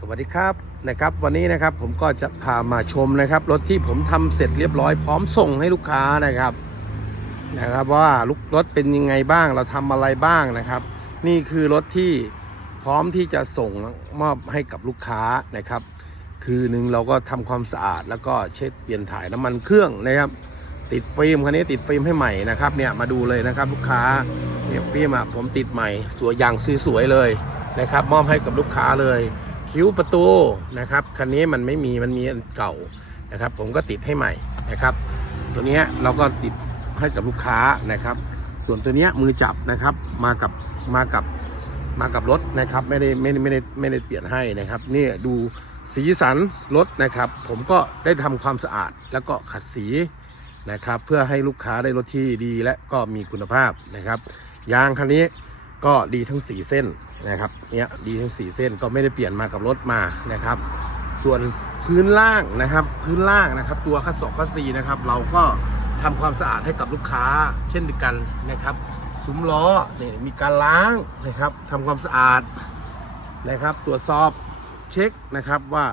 สวัสดีครับนะครับ วันนี้นะครับผมก็จะพามาชมนะครับ รถที่ผมทำเสร็จเรียบร้อยพร้อมส่งให้ลูกค้านะครับนะครับว่าลูกรถเป็นยังไงบ้างเราทำอะไรบ้างนะครับ นี่คือรถที่พร้อมที่จะส่งมอบให้กับลูกค้านะครับ คือหนึ่งเราก็ทำความสะอาดแล้วก็เช็ดเปลี่ยนถ่ายน้ำมันเครื่องนะครับ ติดฟิล์มคันนี้ติดฟิล์มให้ใหม่นะครับเนี่ยมาดูเลยนะครับลูกค้าเนี่ยฟิล์มอะผมติดใหม่สวยอย่างสวยๆเลยนะครับ มอบให้กับลูกค้าเลย คิ้วประตูนะครับคันนี้มันไม่มีมันมีอันเก่านะครับ ผมก็ติดให้ใหม่นะครับ ตัวนี้เราก็ติดให้กับลูกค้านะครับ ส่วนตัวนี้มือจับนะครับมากับมากับมากับรถนะครับ ไม่ได้ไม่ได้ไม่ได้ไม่ได้เปลี่ยนให้นะครับนี่ดูสีสันรถนะครับ ผมก็ได้ทำความสะอาดแล้วก็ขัดสีนะครับ เพื่อให้ลูกค้าได้รถที่ดีและก็มีคุณภาพนะครับ ยางคันนี้ ก็ดีทั้งสีเส้นนะครับเนี่ยดีทั้งสีเส้นก็ไม่ได้เปลี่ยนมากับรถมานะครับ ส่วนพื้นล่างนะครับ พื้นล่างนะครับ ตัวคัสสองคัสซีนะครับ เราก็ทำความสะอาดให้กับลูกค้า เช่นเดียวกันนะครับซุ้มล้อเนี่ยมีการล้างนะครับทำความสะอาดนะครับ ตรวจสอบเช็คนะครับว่า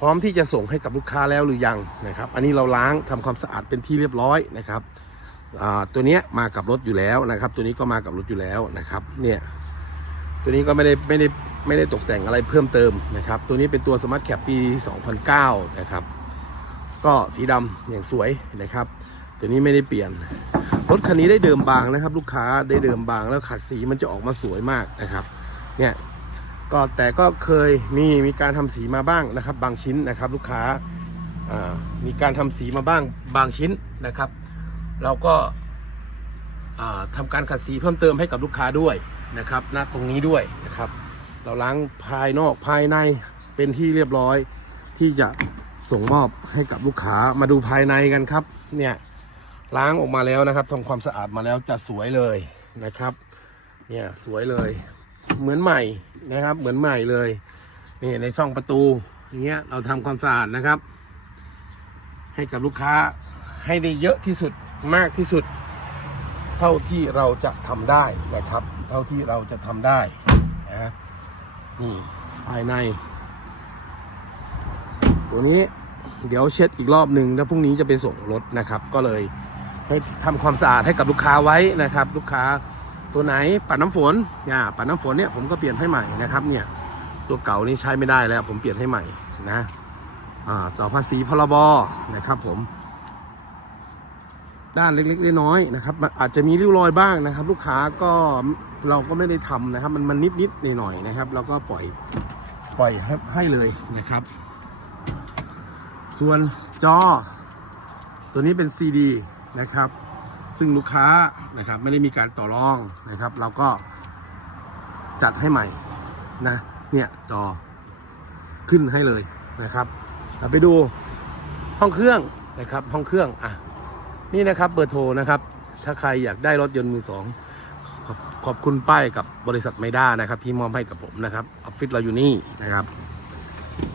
พร้อมที่จะส่งให้กับลูกค้าแล้วหรือยังนะครับ อันนี้เราล้างทำความสะอาดเป็นที่เรียบร้อยนะครับ ตัวนี้มากับรถอยู่แล้วนะครับ ตัวนี้ก็มากับรถอยู่แล้วนะครับ เนี่ย ตัวนี้ก็ไม่ได้ไม่ได้ไม่ได้ตกแต่งอะไรเพิ่มเติมนะครับ ตัวนี้เป็นตัวสมาร์ทแคปปี 2009 นะครับ ก็สีดำอย่างสวยนะครับ ตัวนี้ไม่ได้เปลี่ยน รถคันนี้ได้เดิมบางนะครับ ลูกค้าได้เดิมบางแล้วขัดสีมันจะออกมาสวยมากนะครับ เนี่ยก็แต่ก็เคยมีมีการทำสีมาบ้างนะครับ บางชิ้นนะครับ ลูกค้าอ่ามีการทำสีมาบ้างบางชิ้นนะครับ เราก็อ่าทำการขัดสีเพิ่มเติมให้กับลูกค้าด้วยนะครับณตรงนี้ด้วยนะครับ เราล้างภายนอกภายในเป็นที่เรียบร้อยที่จะส่งมอบให้กับลูกค้ามาดูภายในกันครับ เนี่ยล้างออกมาแล้วนะครับทำความสะอาดมาแล้วจะสวยเลยนะครับ เนี่ยสวยเลย เหมือนใหม่นะครับ เหมือนใหม่เลยนี่ในช่องประตูอย่างเงี้ยเราทำความสะอาดนะครับ ให้กับลูกค้าให้ได้เยอะที่สุด มากที่สุด เท่าที่เราจะทำได้นะครับ เท่าที่เราจะทำได้นะนี่ภายใน ตัวนี้เดี๋ยวเช็ดอีกรอบหนึ่งแล้วพรุ่งนี้จะไปส่งรถนะครับ ก็เลยให้ทำความสะอาดให้กับลูกค้าไว้นะครับ ลูกค้าตัวไหนปัดน้ำฝนเนี่ยปัดน้ำฝนเนี่ยผมก็เปลี่ยนให้ใหม่นะครับ เนี่ยตัวเก่านี่ใช้ไม่ได้แล้ว ผมเปลี่ยนให้ใหม่นะอ่าต่อภาษีพรบนะครับ ผม ด้านเล็กๆน้อยๆนะครับอาจจะมีริ้วรอยบ้างนะครับ ลูกค้าก็เราก็ไม่ได้ทำนะครับ มันมันนิดๆหน่อยๆนะครับ เราก็ปล่อยปล่อยให้ให้เลยนะครับ ส่วนจอ ตัวนี้เป็น CD นะครับ ซึ่งลูกค้านะครับไม่ได้มีการต่อรองนะครับ เราก็จัดให้ใหม่นะเนี่ยจอขึ้นให้เลยนะครับเราไปดูห้องเครื่องนะครับ ห้องเครื่องอะ นี่นะครับเบอร์โทรนะครับ ถ้าใครอยากได้รถยนต์มือสองขอบขอบคุณป้ายกับบริษัทไมด้านะครับ ที่มอบให้กับผมนะครับออฟฟิศเราอยู่นี่นะครับ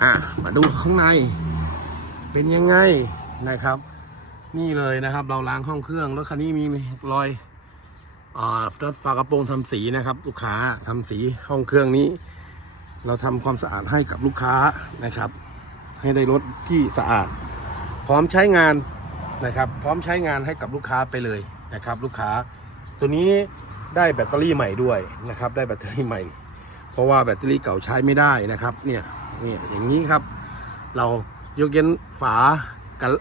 อะมาดูข้างใน เป็นยังไงนะครับ นี่เลยนะครับ เราล้างห้องเครื่องรถคันนี้มีรอยอ่ารถฝากระโปรงทำสีนะครับ ลูกค้าทำสีห้องเครื่องนี้ เราทำความสะอาดให้กับลูกค้านะครับ ให้ได้รถที่สะอาด พร้อมใช้งาน นะครับ พร้อมใช้งานให้กับลูกค้าไปเลยนะครับ ลูกค้า ตัวนี้ได้แบตเตอรี่ใหม่ด้วยนะครับ ได้แบตเตอรี่ใหม่ เพราะว่าแบตเตอรี่เก่าใช้ไม่ได้นะครับ เนี่ยเนี่ยอย่างนี้ครับ เรายกเว้นฝากัน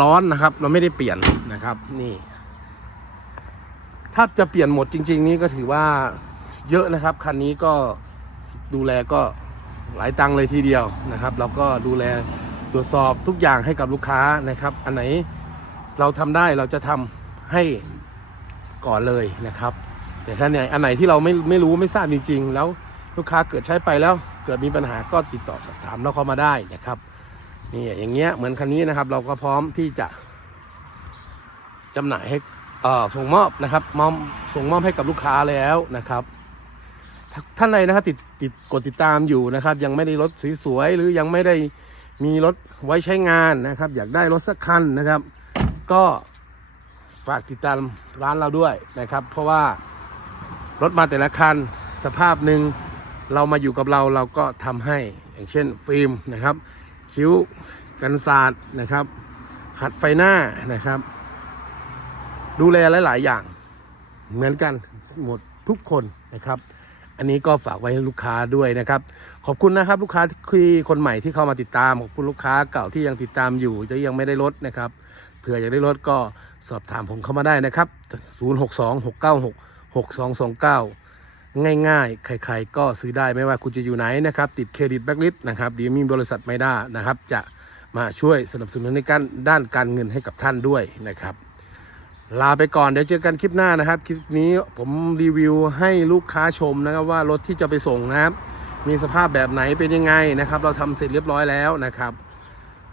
ร้อนนะครับ เราไม่ได้เปลี่ยนนะครับนี่ ถ้าจะเปลี่ยนหมดจริง ๆ นี่ก็ถือว่าเยอะนะครับคันนี้ก็ดูแลก็หลายตังเลยทีเดียวนะครับแล้วก็ดูแลตรวจสอบทุกอย่างให้กับลูกค้านะครับ อันไหน เราทำได้เราจะทำให้ก่อนเลยนะครับ แต่ถ้าเนี่ยอันไหนที่เราไม่ไม่รู้ไม่ทราบจริงๆ แล้วลูกค้าเกิดใช้ไปแล้ว เกิดมีปัญหาก็ติดต่อสอบถามเราเข้ามาได้นะครับนี่อย่างเงี้ยเหมือนคันนี้นะครับ เราก็พร้อมที่จะจำหน่ายให้ส่งมอบนะครับมอบส่งมอบให้กับลูกค้าแล้วนะครับ ท่านใดนะครับติดติดกดติดตามอยู่นะครับ ยังไม่ได้รถสวยๆหรือยังไม่ได้มีรถไว้ใช้งานนะครับ อยากได้รถสักคันนะครับ ก็ฝากติดตามร้านเราด้วยนะครับ เพราะว่ารถมาแต่ละคันสภาพหนึ่งเรามาอยู่กับเราเราก็ทำให้อย่างเช่นฟิล์มนะครับ คิ้วกันศาสตร์นะครับ ขัดไฟหน้านะครับ ดูแลหลาย ๆ อย่างเหมือนกันหมดทุกคนนะครับ อันนี้ก็ฝากไว้ลูกค้าด้วยนะครับ ขอบคุณนะครับลูกค้าที่คนใหม่ที่เข้ามาติดตามขอบคุณลูกค้าเก่าที่ยังติดตามอยู่จะยังไม่ได้ลดนะครับ ผื่ออยากได้ลดก็สอบถามผมเข้ามาได้นะครับ 0626966229 ง่ายๆ ใครๆ ก็ซื้อได้ไม่ว่าคุณจะอยู่ไหนนะครับ ติดเครดิตแบ็กลิสนะครับดีมีบริษัทไม่ได้นะครับ จะมาช่วยสนับสนุนในการด้านการเงินให้กับท่านด้วยนะครับ ลาไปก่อนเดี๋ยวเจอกันคลิปหน้านะครับ คลิปนี้ผมรีวิวให้ลูกค้าชมนะครับว่ารถที่จะไปส่งนะครับมีสภาพแบบไหนเป็นยังไงนะครับ เราทำเสร็จเรียบร้อยแล้วนะครับ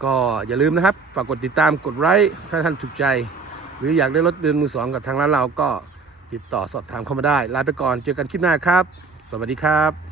ก็อย่าลืมนะครับ ฝากกดติดตามกดไลค์ถ้าท่านถูกใจ หรืออยากได้รถเดินมือสองกับทางร้านเราก็ติดต่อสอบถามเข้ามาได้ลาไปก่อนเจอกันคลิปหน้าครับ สวัสดีครับ